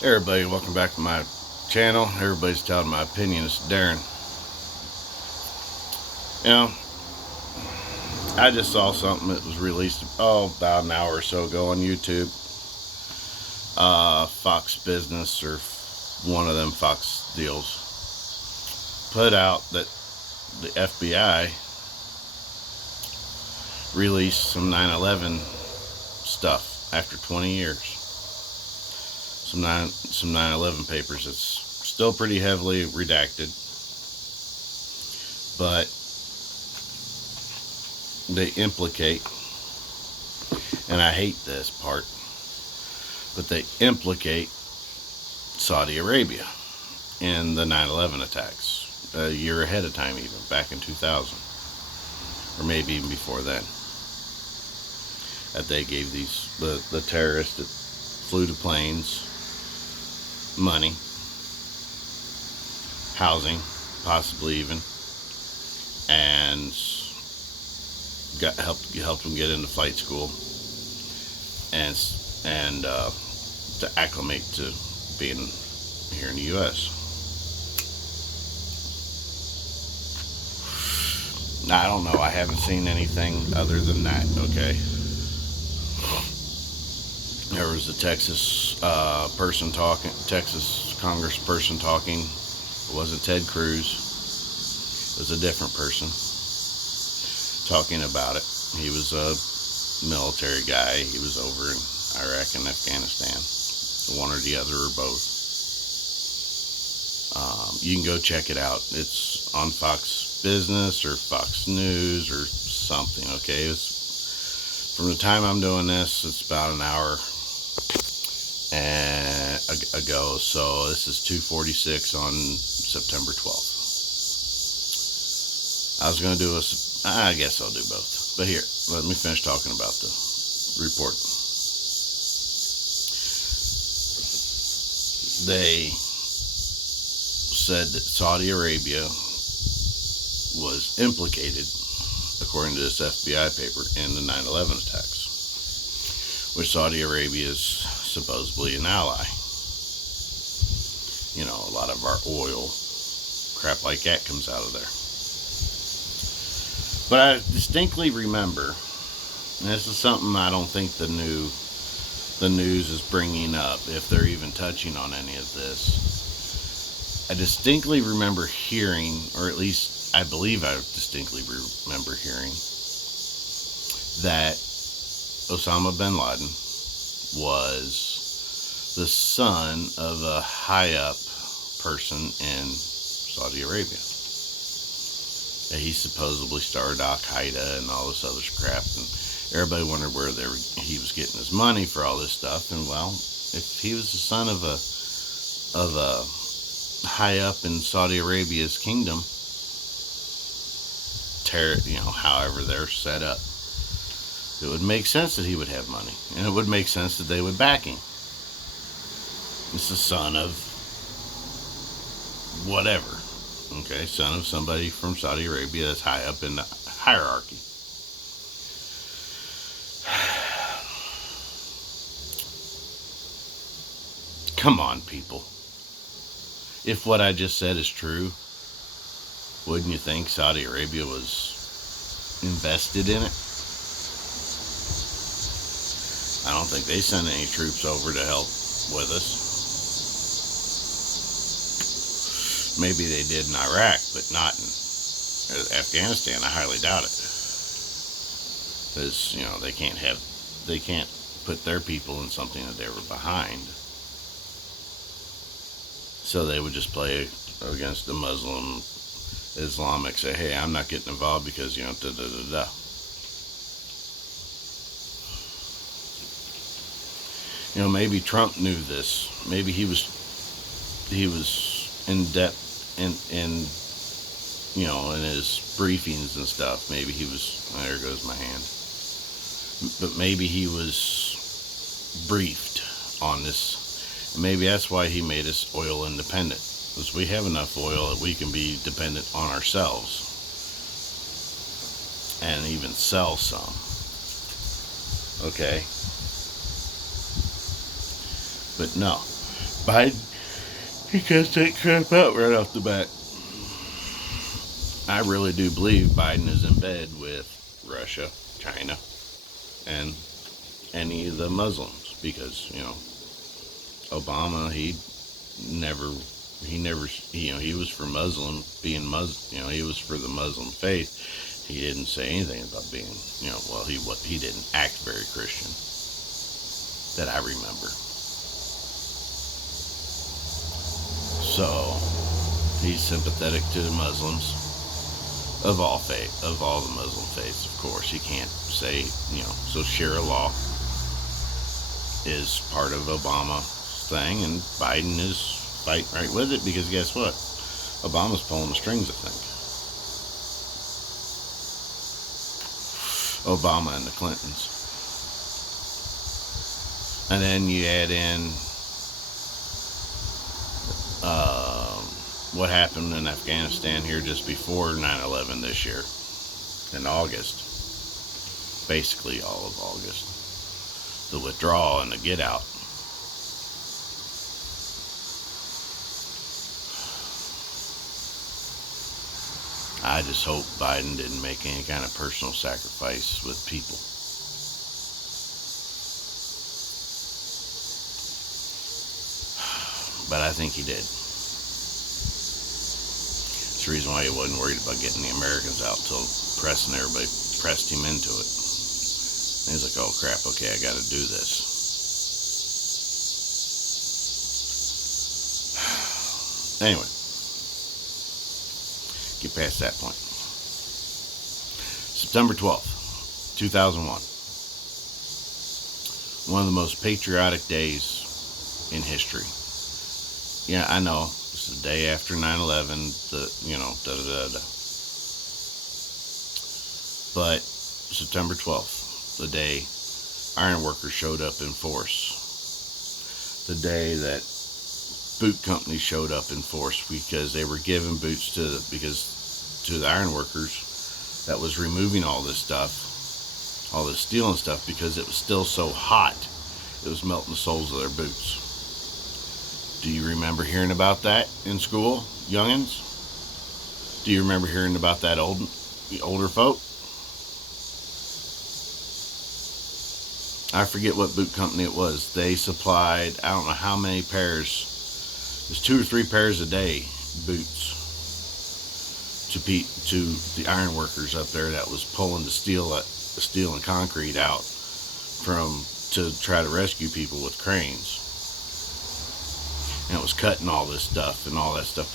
Hey everybody, welcome back to my channel. Everybody's telling my opinion. It's Darren. You know, I just saw something that was released about an hour or so ago on YouTube. Fox Business or one of them Fox deals put out that the FBI released some 9/11 stuff after 20 years. Some 9/11 papers. It's still pretty heavily redacted, but they implicate, and I hate this part, but they implicate Saudi Arabia in the 9/11 attacks a year ahead of time, even back in 2000, or maybe even before then. That they gave the terrorists that flew to planes money, housing, possibly even, and helped them get into flight school and to acclimate to being here in the U.S. Now, I don't know. I haven't seen anything other than that. Okay. There was a Texas Texas congressperson talking. It wasn't Ted Cruz. It was a different person talking about it. He was a military guy. He was over in Iraq and Afghanistan. One or the other or both. You can go check it out. It's on Fox Business or Fox News or something. Okay, it's from the time I'm doing this. It's about an hour ago. So this is 2:46 on September 12th. I was going to do I guess I'll do both. But here, let me finish talking about the report. They said that Saudi Arabia was implicated, according to this FBI paper, in the 9/11 attacks, which Saudi Arabia is supposedly an ally. You know, a lot of our oil, crap like that comes out of there. But I distinctly remember, and this is something I don't think the news is bringing up, if they're even touching on any of this. I distinctly remember hearing, or at least I believe I distinctly remember hearing, that Osama bin Laden was the son of a high up person in Saudi Arabia. That he supposedly started Al Qaeda and all this other crap, and everybody wondered where he was getting his money for all this stuff. And well, if he was the son of a high up in Saudi Arabia's kingdom, however they're set up, it would make sense that he would have money, and it would make sense that they would back him. It's the son of whatever, okay, son of somebody from Saudi Arabia that's high up in the hierarchy. Come on, people. If what I just said is true, wouldn't you think Saudi Arabia was invested in it? I don't think they sent any troops over to help with us. Maybe they did in Iraq, but not in Afghanistan. I highly doubt it. Because, they can't put their people in something that they were behind. So they would just play against the Muslim Islamic, say, hey, I'm not getting involved because, da-da-da-da. Maybe Trump knew this. Maybe he was in depth in his briefings and stuff. Maybe he was, there goes my hand. But maybe he was briefed on this. And maybe that's why he made us oil independent. Because we have enough oil that we can be dependent on ourselves. And even sell some. Okay? But no, Biden, he cussed that crap out right off the bat. I really do believe Biden is in bed with Russia, China, and any of the Muslims because, Obama, never, he was for Muslim, being Muslim, he was for the Muslim faith. He didn't say anything about being, he didn't act very Christian that I remember. So, he's sympathetic to the Muslims of all the Muslim faiths, of course. He can't say, so Sharia law is part of Obama's thing, and Biden is fighting right with it because guess what? Obama's pulling the strings, I think. Obama and the Clintons. And then you add in what happened in Afghanistan here just before 9/11 this year, in August, basically all of August, the withdrawal and the get out. I just hope Biden didn't make any kind of personal sacrifice with people. But I think he did. That's the reason why he wasn't worried about getting the Americans out until everybody pressed him into it. And he's like, oh crap, okay, I gotta do this. Anyway, get past that point. September 12th, 2001. One of the most patriotic days in history. Yeah, I know. This is the day after 9/11, But September 12th, the day ironworkers showed up in force. The day that boot companies showed up in force because they were giving boots to the ironworkers that was removing all this stuff, all this steel and stuff, because it was still so hot. It was melting the soles of their boots. Do you remember hearing about that in school, youngins? Do you remember hearing about that older folk? I forget what boot company it was. They supplied, I don't know how many pairs. There's 2 or 3 pairs a day, boots, to the iron workers up there that was pulling the steel and concrete out to try to rescue people with cranes. And it was cutting all this stuff and all that stuff.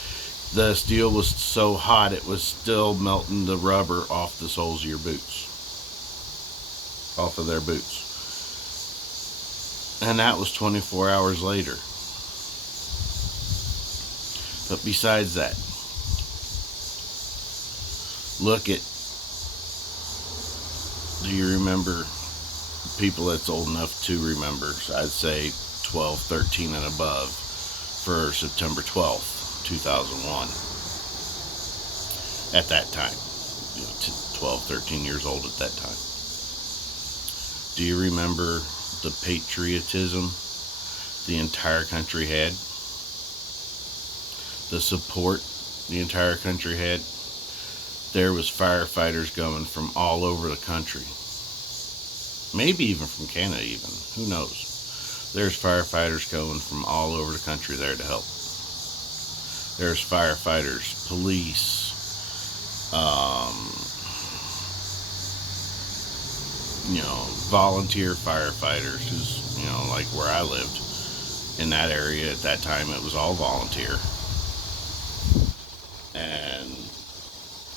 The steel was so hot it was still melting the rubber off the soles of your boots, off of their boots. And that was 24 hours later. But besides that, do you remember people that's old enough to remember? So I'd say 12, 13 and above for September 12th, 2001. At that time, 12, 13 years old at that time. Do you remember the patriotism the entire country had? The support the entire country had? There was firefighters coming from all over the country. Maybe even from Canada even. Who knows? There's firefighters going from all over the country there to help. There's firefighters, police, volunteer firefighters, who's, like where I lived in that area at that time, it was all volunteer. And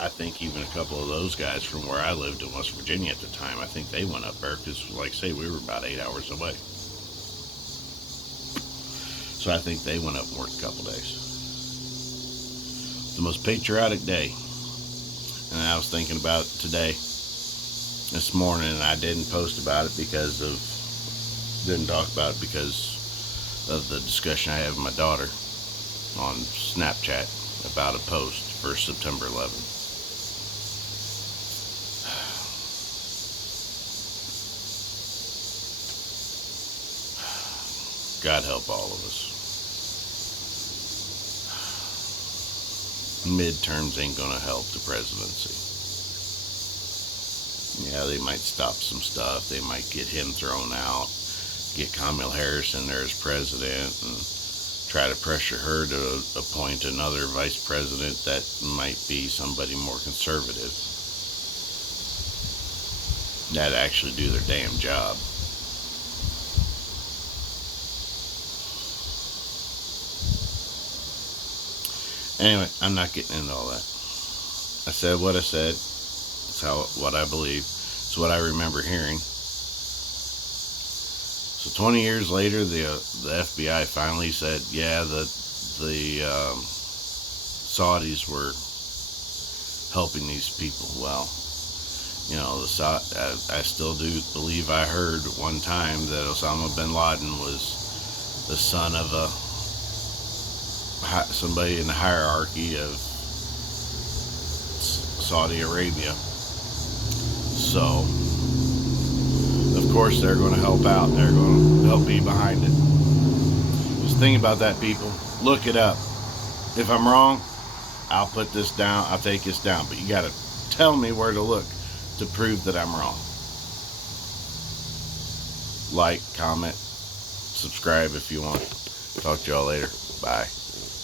I think even a couple of those guys from where I lived in West Virginia at the time, I think they went up there because, like I say, we were about 8 hours away. So I think they went up and worked a couple days. The most patriotic day. And I was thinking about it today, this morning, and I didn't post about it didn't talk about it because of the discussion I have with my daughter on Snapchat about a post for September 11th. God help all of us. midterms ain't going to help the presidency. Yeah, they might stop some stuff. They might get him thrown out, get Kamala Harris in there as president, and try to pressure her to appoint another vice president that might be somebody more conservative. That actually do their damn job. Anyway, I'm not getting into all that. I said what I said. It's what I believe. It's what I remember hearing. So 20 years later, the FBI finally said, yeah, the Saudis were helping these people. Well, I still do believe I heard one time that Osama bin Laden was the son of somebody in the hierarchy of Saudi Arabia. So, of course, they're going to help out. They're going to help be behind it. Just think about that, people. Look it up. If I'm wrong, I'll put this down. I'll take this down. But you got to tell me where to look to prove that I'm wrong. Like, comment, subscribe if you want. Talk to y'all later. Bye.